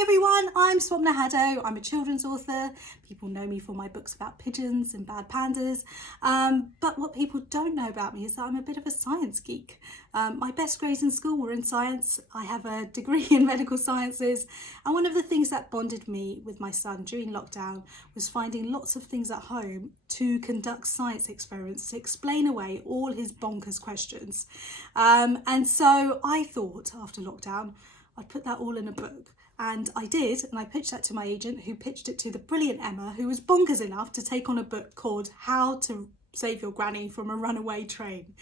Hi everyone, I'm Swapna Haddow. I'm a children's author. People know me for my books about pigeons and bad pandas. But what people don't know about me is that I'm a bit of a science geek. My best grades in school were in science. I have a degree in medical sciences. And one of the things that bonded me with my son during lockdown was finding lots of things at home to conduct science experiments to explain away all his bonkers questions. And so I thought after lockdown, I'd put that all in a book. And I did, and I pitched that to my agent, who pitched it to the brilliant Emma, who was bonkers enough to take on a book called How to Save Your Granny from a Runaway Train.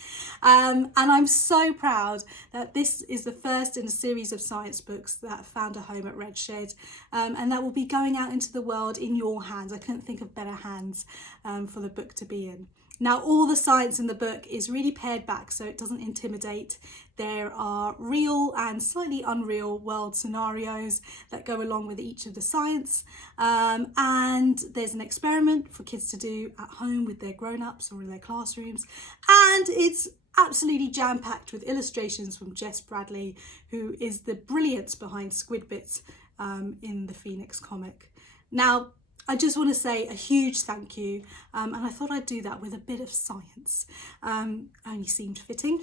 And I'm so proud that this is the first in a series of science books that found a home at Redshed, and that will be going out into the world in your hands. I couldn't think of better hands for the book to be in. Now, all the science in the book is really pared back so it doesn't intimidate. There are real and slightly unreal world scenarios that go along with each of the science. And there's an experiment for kids to do at home with their grown-ups or in their classrooms. And it's absolutely jam-packed with illustrations from Jess Bradley, who is the brilliance behind Squid Bits in the Phoenix comic. Now, I just want to say a huge thank you, and I thought I'd do that with a bit of science. Only seemed fitting.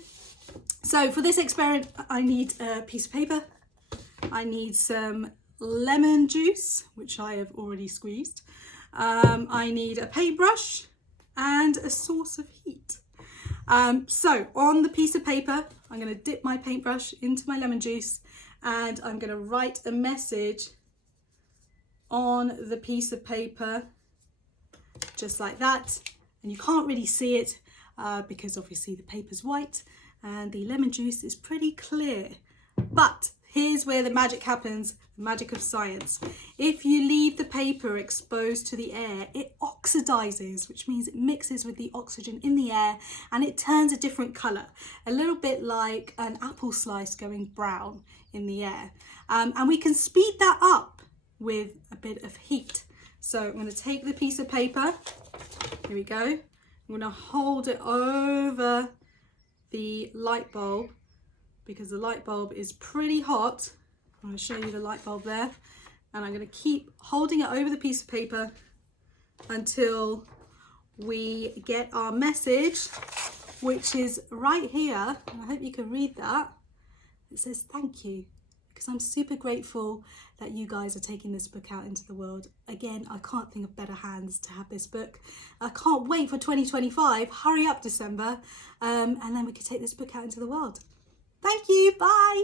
So for this experiment, I need a piece of paper, I need some lemon juice, which I have already squeezed, I need a paintbrush and a source of heat. So on the piece of paper, I'm going to dip my paintbrush into my lemon juice and I'm going to write a message on the piece of paper, just like that. And you can't really see it because obviously the paper's white and the lemon juice is pretty clear. But here's where the magic happens, the magic of science. If you leave the paper exposed to the air, it oxidizes, which means it mixes with the oxygen in the air and it turns a different color, a little bit like an apple slice going brown in the air. And we can speed that up with a bit of heat. So I'm going to take the piece of paper, here we go, I'm going to hold it over the light bulb because the light bulb is pretty hot. I'm going to show you the light bulb there, and I'm going to keep holding it over the piece of paper until we get our message, which is right here, and I hope you can read that. It says thank you, because I'm super grateful that you guys are taking this book out into the world. Again, I can't think of better hands to have this book. I can't wait for 2025. Hurry up, December. And then we can take this book out into the world. Thank you. Bye.